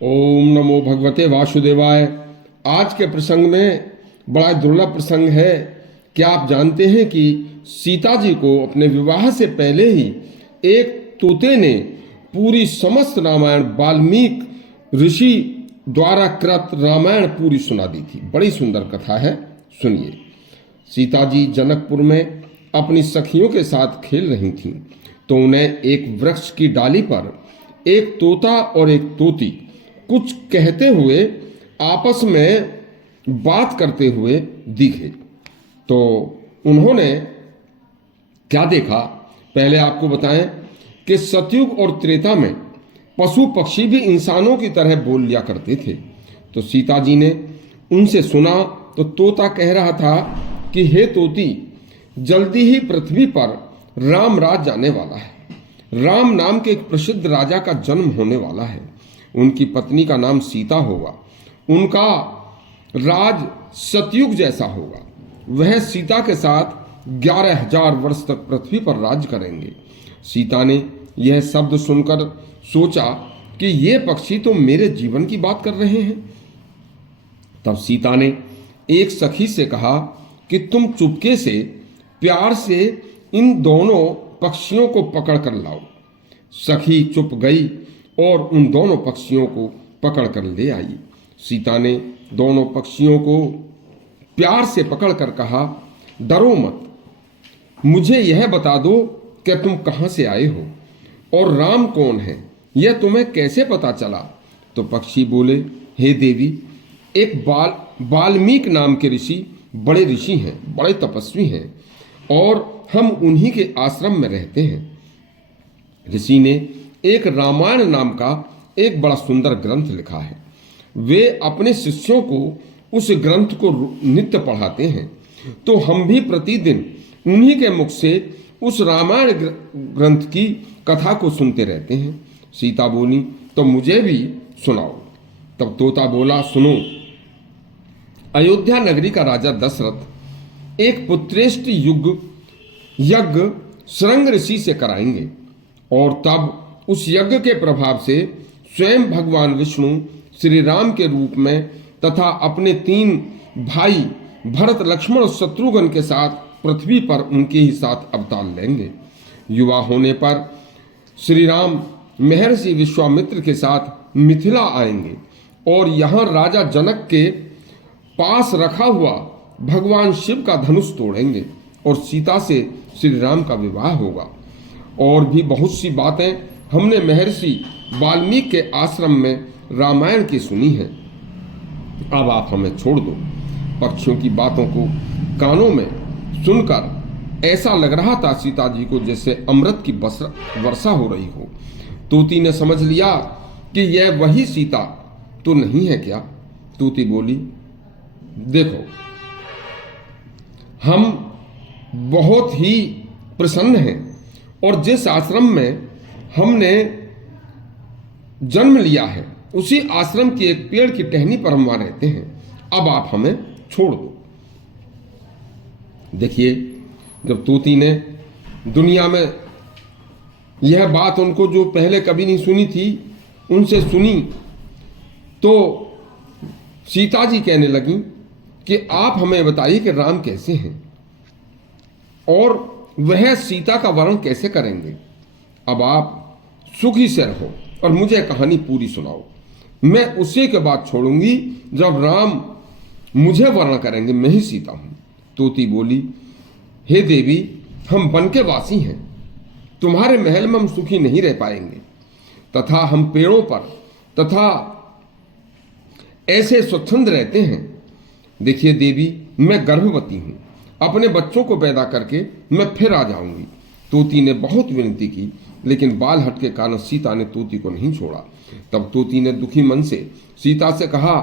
ओम नमो भगवते वासुदेवाय। आज के प्रसंग में बड़ा दुर्लभ प्रसंग है। क्या आप जानते हैं कि सीता जी को अपने विवाह से पहले ही एक तोते ने पूरी समस्त रामायण वाल्मीकि ऋषि द्वारा कृत रामायण पूरी सुना दी थी। बड़ी सुंदर कथा है, सुनिए। सीता जी जनकपुर में अपनी सखियों के साथ खेल रही थीं, तो उन्हें एक वृक्ष की डाली पर एक तोता और एक तोती कुछ कहते हुए आपस में बात करते हुए दिखे। तो उन्होंने क्या देखा, पहले आपको बताएं कि सतयुग और त्रेता में पशु पक्षी भी इंसानों की तरह बोल लिया करते थे। तो सीता जी ने उनसे सुना तो तोता कह रहा था कि हे तोती, जल्दी ही पृथ्वी पर राम राज जाने वाला है। राम नाम के एक प्रसिद्ध राजा का जन्म होने वाला है। उनकी पत्नी का नाम सीता होगा। उनका राज सतयुग जैसा होगा। वह सीता के साथ 11,000 वर्ष तक पृथ्वी पर राज करेंगे। सीता ने यह शब्द सुनकर सोचा कि ये पक्षी तो मेरे जीवन की बात कर रहे हैं। तब सीता ने एक सखी से कहा कि तुम चुपके से प्यार से इन दोनों पक्षियों को पकड़ कर लाओ। सखी चुप गई और उन दोनों पक्षियों को पकड़ कर ले आई। सीता ने दोनों पक्षियों को प्यार से पकड़कर कहा, डरो मत, मुझे यह बता दो कि तुम कहां से आए हो और राम कौन है, यह तुम्हें कैसे पता चला। तो पक्षी बोले, हे देवी, एक वाल्मीकि नाम के ऋषि बड़े ऋषि हैं, बड़े तपस्वी हैं और हम उन्हीं के आश्रम में रहते हैं। ऋषि ने एक रामायण नाम का एक बड़ा सुंदर ग्रंथ लिखा है। वे अपने शिष्यों को उस ग्रंथ को नित्य पढ़ाते हैं। तो हम भी प्रतिदिन उन्हीं के मुख से उस रामायण ग्रंथ की कथा को सुनते रहते हैं। सीता बोली, तो मुझे भी सुनाओ। तब तोता बोला, सुनो। अयोध्या नगरी का राजा दशरथ एक पुत्रेष्ट यज्ञ शृंग ऋषि से कराएंगे और तब उस यज्ञ के प्रभाव से स्वयं भगवान विष्णु श्री राम के रूप में तथा अपने 3 भाई भरत, लक्ष्मण और शत्रुघ्न के साथ पृथ्वी पर उनके ही साथ अवतार लेंगे। युवा होने पर श्री राम महर्षि विश्वामित्र के साथ मिथिला आएंगे और यहाँ राजा जनक के पास रखा हुआ भगवान शिव का धनुष तोड़ेंगे और सीता से श्री राम का विवाह होगा। और भी बहुत सी बातें हमने महर्षि वाल्मीकि के आश्रम में रामायण की सुनी है। अब आप हमें छोड़ दो। पक्षियों की बातों को कानों में सुनकर ऐसा लग रहा था सीता जी को जैसे अमृत की वर्षा हो रही हो। तोती ने समझ लिया कि यह वही सीता तो नहीं है क्या। तोती बोली, देखो, हम बहुत ही प्रसन्न हैं और जिस आश्रम में हमने जन्म लिया है उसी आश्रम की एक पेड़ की टहनी पर हम वहां रहते हैं। अब आप हमें छोड़ दो। देखिए, जब तोती ने दुनिया में यह बात उनको जो पहले कभी नहीं सुनी थी उनसे सुनी, तो सीता जी कहने लगी कि आप हमें बताइए कि राम कैसे हैं और वह सीता का वर्ण कैसे करेंगे। अब आप सुखी से रहो और मुझे कहानी पूरी सुनाओ। मैं उसी के बाद छोड़ूंगी जब राम मुझे वर्ण करेंगे, मैं ही सीता हूं। तोती बोली, हे देवी, हम वन के वासी हैं, तुम्हारे महल में हम सुखी नहीं रह पाएंगे तथा हम पेड़ों पर तथा ऐसे स्वच्छंद रहते हैं। देखिए देवी, मैं गर्भवती हूं, अपने बच्चों को पैदा करके मैं फिर आ जाऊंगी। तोती ने बहुत विनती की, लेकिन बाल हट के कारण सीता ने तोती को नहीं छोड़ा। तब तोती ने दुखी मन से सीता से कहा,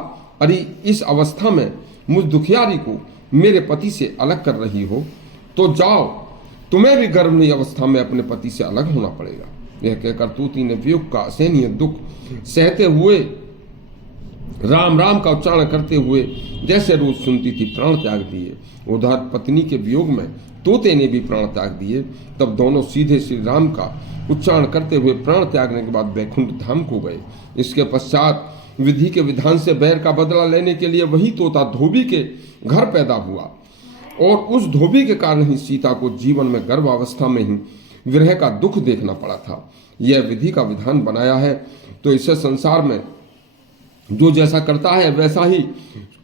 अरे इस अवस्था में मुझ दुखियारी को मेरे पति से अलग कर रही हो, तो जाओ, तुम्हें भी गर्भवती अवस्था में अपने पति से अलग होना पड़ेगा। यह कहकर तोती ने वियोग का असहनीय दुख सहते हुए राम राम का उच्चारण करते हुए जैसे रोज सुनती थी प्राण त्याग दिए। उधर पत्नी के वियोग में तोते ने भी प्राण त्याग दिए। तब दोनों सीधे श्री राम का उच्चारण करते हुए प्राण त्यागने के बाद वैकुंठ धाम को गए। इसके पश्चात विधि के विधान से बैर का बदला लेने के लिए वही तोता धोबी के घर पैदा हुआ और उस धोबी के कारण ही सीता को जीवन में गर्भावस्था में ही विरह का दुख देखना पड़ा था। यह विधि का विधान बनाया है तो इसे संसार में जो जैसा करता है वैसा ही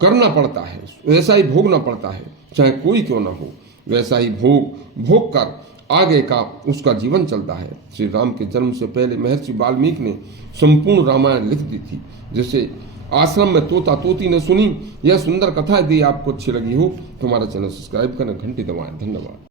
करना पड़ता है, वैसा ही भोगना पड़ता है, चाहे कोई क्यों ना हो, वैसा ही भोग कर आगे का उसका जीवन चलता है। श्री राम के जन्म से पहले महर्षि वाल्मीकि ने संपूर्ण रामायण लिख दी थी, जिसे आश्रम में तोता तोती ने सुनी। यह सुंदर कथा यदि आपको अच्छी लगी हो तो हमारा चैनल सब्सक्राइब करें, घंटी दबाएं। धन्यवाद।